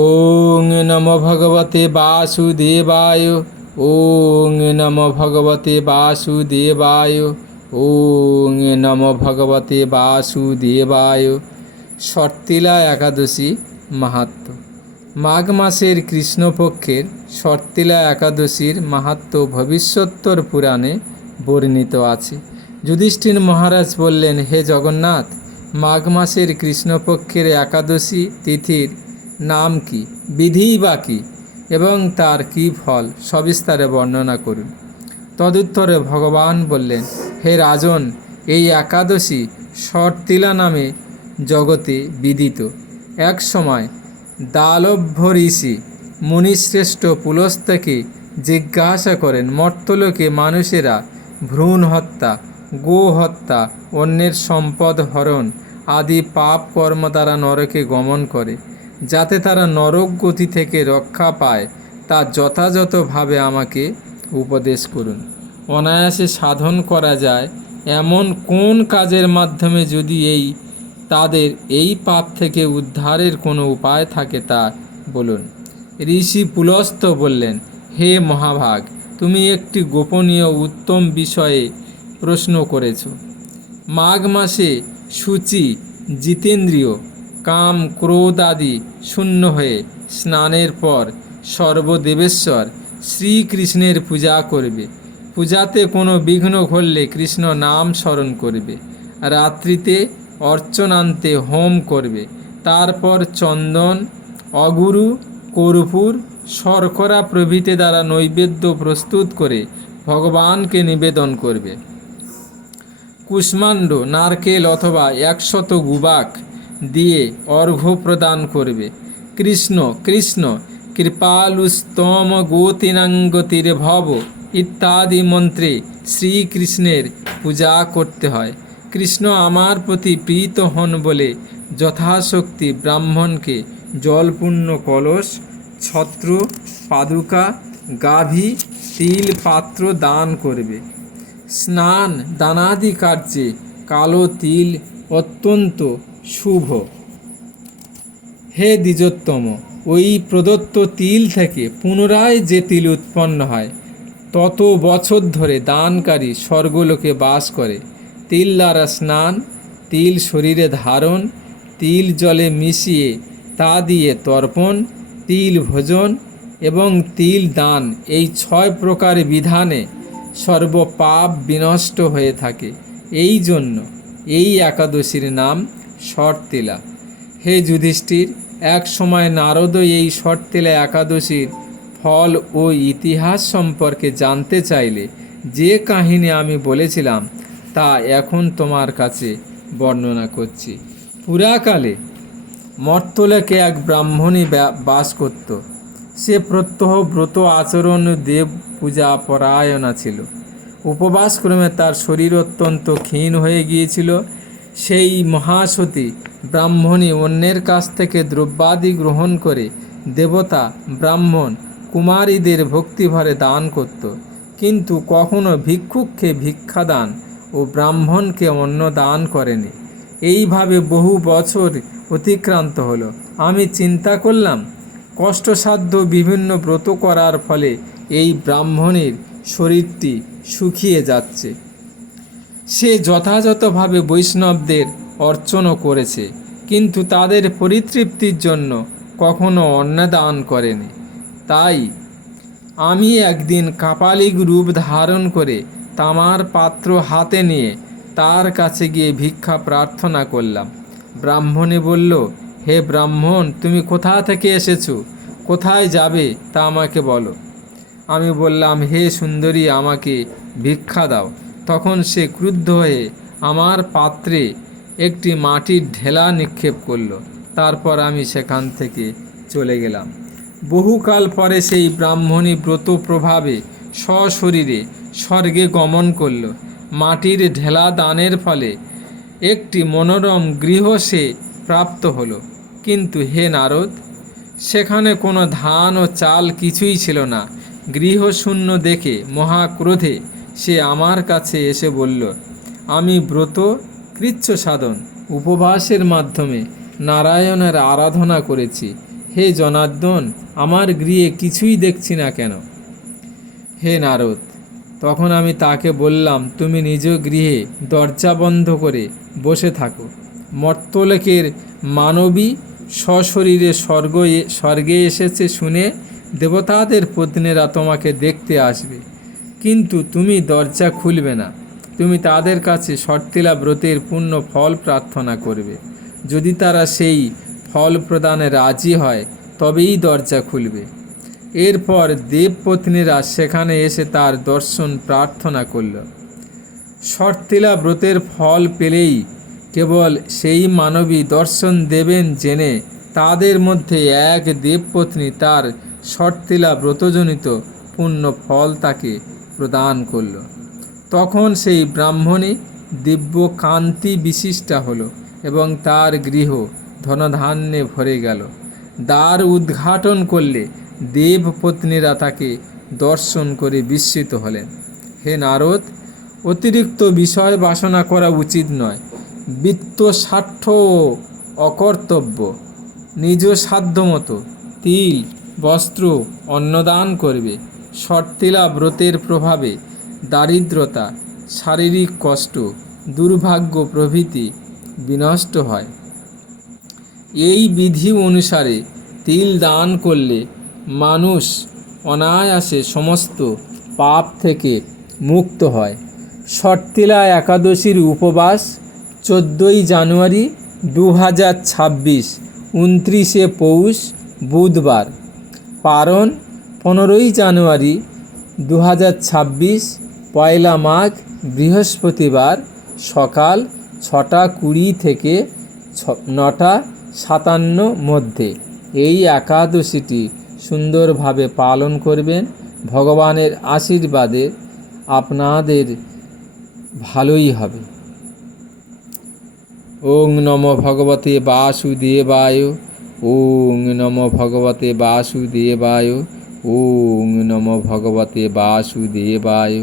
ওং নমো ভগবতে বাসুদেবায়। ওং নমো ভগবতে বাসুদেবায়। ওং নমো ভগবতে বাসুদেবায়। শর্তিলা একাদশী মাহাত্ম্য। মাঘ মাসের কৃষ্ণপক্ষের শর্তিলা একাদশীর মাহাত্ম্য ভবিষ্যোত্তর পুরাণে বর্ণিত আছে। যুধিষ্ঠির মহারাজ বললেন, হে জগন্নাথ, মাঘ মাসের কৃষ্ণপক্ষের একাদশী তিথির নাম কি, বিধিই বা কী, এবং তার কী ফল সবিস্তারে বর্ণনা করুন। তদুত্তরে ভগবান বললেন, হে রাজন, এই একাদশী শর্তিলা নামে জগতে বিদিত। এক সময় দালভ্য ঋষি মুনিশ্রেষ্ঠ পুলস্ত্যকে জিজ্ঞাসা করেন, মর্তলোকে মানুষেরা ভ্রূণ হত্যা, গো হত্যা, অন্যের সম্পদ হরণ আদি পাপ কর্ম দ্বারা নরকে গমন করে, যাতে তারা নরক গতি থেকে রক্ষা পায়, তা যথাযথভাবে আমাকে উপদেশ করুন। অনায়াসে সাধন করা যায় এমন কোন কাজের মাধ্যমে যদি তাদের এই পাপ থেকে উদ্ধারের কোনো উপায় থাকে তা বলুন। ঋষি পুলস্ত্য বললেন, হে মহাভাগ, তুমি একটি গোপনীয় উত্তম বিষয়ে প্রশ্ন করেছ। মাঘ মাসে শুচি, জিতেন্দ্রিয়, কাম ক্রোধ আদি শূন্য হয়ে স্নানের পর সর্বদেবেশ্বর শ্রীকৃষ্ণের পূজা করবে। পূজাতে কোনো বিঘ্ন ঘটলে কৃষ্ণ নাম স্মরণ করবে। রাত্রিতে অর্চনান্তে হোম করবে। তারপর চন্দন, অগুরু, কর্পূর, শর্করা প্রভৃতি দ্বারা নৈবেদ্য প্রস্তুত করে ভগবানকে নিবেদন করবে। কুষ্মাণ্ড, নারকেল অথবা 100 গুবাক দিয়ে অর্ঘ্য প্রদান করবে। কৃষ্ণ কৃষ্ণ কৃপালুস্তম গতিনাঙ্গতির ভব ইত্যাদি মন্ত্রে শ্রীকৃষ্ণের পূজা করতে হয়। কৃষ্ণ আমার প্রতি প্রীত হন বলে যথাশক্তি ব্রাহ্মণকে জলপূর্ণ কলস, ছত্র, পাদুকা, গাভী, তিল পাত্র দান করবে। স্নান দানাদি কার্যে কালো তিল অত্যন্ত শুভ। হে দ্বিজোত্তম, ওই প্রদত্ত তিল থেকে পুনরায় যে তিল উৎপন্ন হয় তত বছর ধরে দানকারী স্বর্গলোকে বাস করে। তিল দ্বারা স্নান, তিল শরীরে ধারণ, তিল জলে মিশিয়ে তা দিয়ে তর্পণ, তিল ভোজন এবং তিল দান, এই 6 প্রকার বিধানে সর্বপাপ বিনষ্ট হয়ে থাকে। এই জন্য এই একাদশীর নাম শর্তিলা। হে যুধিষ্ঠির, এক সময় নারদ এই শর্তিলা একাদশীর ফল ও ইতিহাস সম্পর্কে জানতে চাইলে যে কাহিনী আমি বলেছিলাম তা এখন তোমার কাছে বর্ণনা করছি। পুরাকালে মর্তলোকে এক ব্রাহ্মণী বাস করত। সে প্রত্যহ ব্রত আচরণ, দেব পূজা পরায়ণা ছিল। উপবাসক্রমে তার শরীর অত্যন্ত ক্ষীণ হয়ে গিয়েছিল। সেই মহাসতী ব্রাহ্মণী অন্যের কাছ থেকে দ্রব্যাদি গ্রহণ করে দেবতা, ব্রাহ্মণ, কুমারীদের ভক্তিভরে দান করত, কিন্তু কখনো ভিক্ষুককে ভিক্ষাদান ও ব্রাহ্মণকে অন্ন দান করেনি। এইভাবে বহু বছর অতিক্রান্ত হলো। আমি চিন্তা করলাম, কষ্টসাধ্য বিভিন্ন ব্রত করার ফলে এই ব্রাহ্মণীর শরীরটি শুকিয়ে যাচ্ছে। সে যথাযথভাবে বৈষ্ণবদের অর্চনা করেছে, কিন্তু তাদের পরিতৃপ্তির জন্য কখনো অন্নদান করেনি। তাই আমি একদিন কাপালিক রূপ ধারণ করে তামার পাত্র হাতে নিয়ে তার কাছে গিয়ে ভিক্ষা প্রার্থনা করলাম। ব্রাহ্মণী বলল, হে ব্রাহ্মণ, তুমি কোথা থেকে এসেছো, কোথায় যাবে তা আমাকে বলো। আমি বললাম, হে সুন্দরী, আমাকে ভিক্ষা দাও। তখন সে ক্রুদ্ধ হয়ে আমার পাত্রে একটি মাটির ঢেলা নিক্ষেপ করল। তারপর আমি সেখান থেকে চলে গেলাম। বহুকাল পরে সেই ব্রাহ্মণী ব্রত প্রভাবে সশরীরে স্বর্গে গমন করল। মাটির ঢেলা দানের ফলে একটি মনোরম গৃহ সে প্রাপ্ত হলো। কিন্তু হে নারদ, সেখানে কোনো ধান ও চাল কিছুই ছিল না। গৃহশূন্য দেখে মহাক্রোধে সে আমার কাছে এসে বলল, আমি ব্রত, কৃচ্ছ সাধন, উপবাসের মাধ্যমে নারায়ণের আরাধনা করেছি, হে জনার্দন, আমার গৃহে কিছুই দেখছি না কেন? হে নারদ, তখন আমি তাকে বললাম, তুমি নিজ গৃহে দরজা বন্ধ করে বসে থাকো। মর্তলোকের মানবী সশরীরে স্বর্গে এসেছে শুনে দেবতাদের পত্নীরা তোমাকে দেখতে আসবে, কিন্তু তুমি দরজা খুলবে না। তুমি তাদের কাছে শর্তিলা ব্রতের পূর্ণ ফল প্রার্থনা করবে। যদি তারা সেই ফল প্রদানে রাজি হয় তবেই দরজা খুলবে। এরপর দেবপত্নীরা সেখানে এসে তার দর্শন প্রার্থনা করল। শর্তিলা ব্রতের ফল পেলেই কেবল সেই মানবী দর্শন দেবেন জেনে তাদের মধ্যে এক দেবপত্নী তার শর্তিলা ব্রতজনিত পুণ্য ফল তাকে প্রদান করল। তখন সেই ব্রাহ্মণী দিব্য কান্তি বিশিষ্টা হল এবং তার গৃহ ধনধান্যে ভরে গেল। দ্বার উদ্ঘাটন করলে দেবপত্নীরা তাকে দর্শন করে বিস্মিত হলেন। হে নারদ, অতিরিক্ত বিষয় বাসনা করা উচিত নয়। বিত্ত স্বার্থ ও অকর্তব্য। নিজ সাধ্যমতো তিল, বস্ত্র, অন্নদান করবে। শর্তিলা ব্রতের প্রভাবে দারিদ্রতা, শারীরিক কষ্ট, দুর্ভাগ্য প্রভৃতি বিনষ্ট হয়। এই বিধি অনুসারে তিল দান করলে মানুষ অনায়াসে সমস্ত পাপ থেকে মুক্ত হয়। শর্তিলা একাদশীর উপবাস 14ই জানুয়ারি 2026, 29শে পৌষ বুধবার। পারণ 15ই জানুয়ারি 2026, 1 মাঘ বৃহস্পতিবার সকাল 6:20 থেকে 9:57 মধ্যে। এই একাদশীটি সুন্দরভাবে পালন করবেন। ভগবানের আশীর্বাদে আপনাদের ভালোই হবে। ওং নমো ভগবতে বাসুদেবায়। ওং নমো ভগবতে বাসুদেবায়। ওং নমো ভগবতে বাসুদেবায়।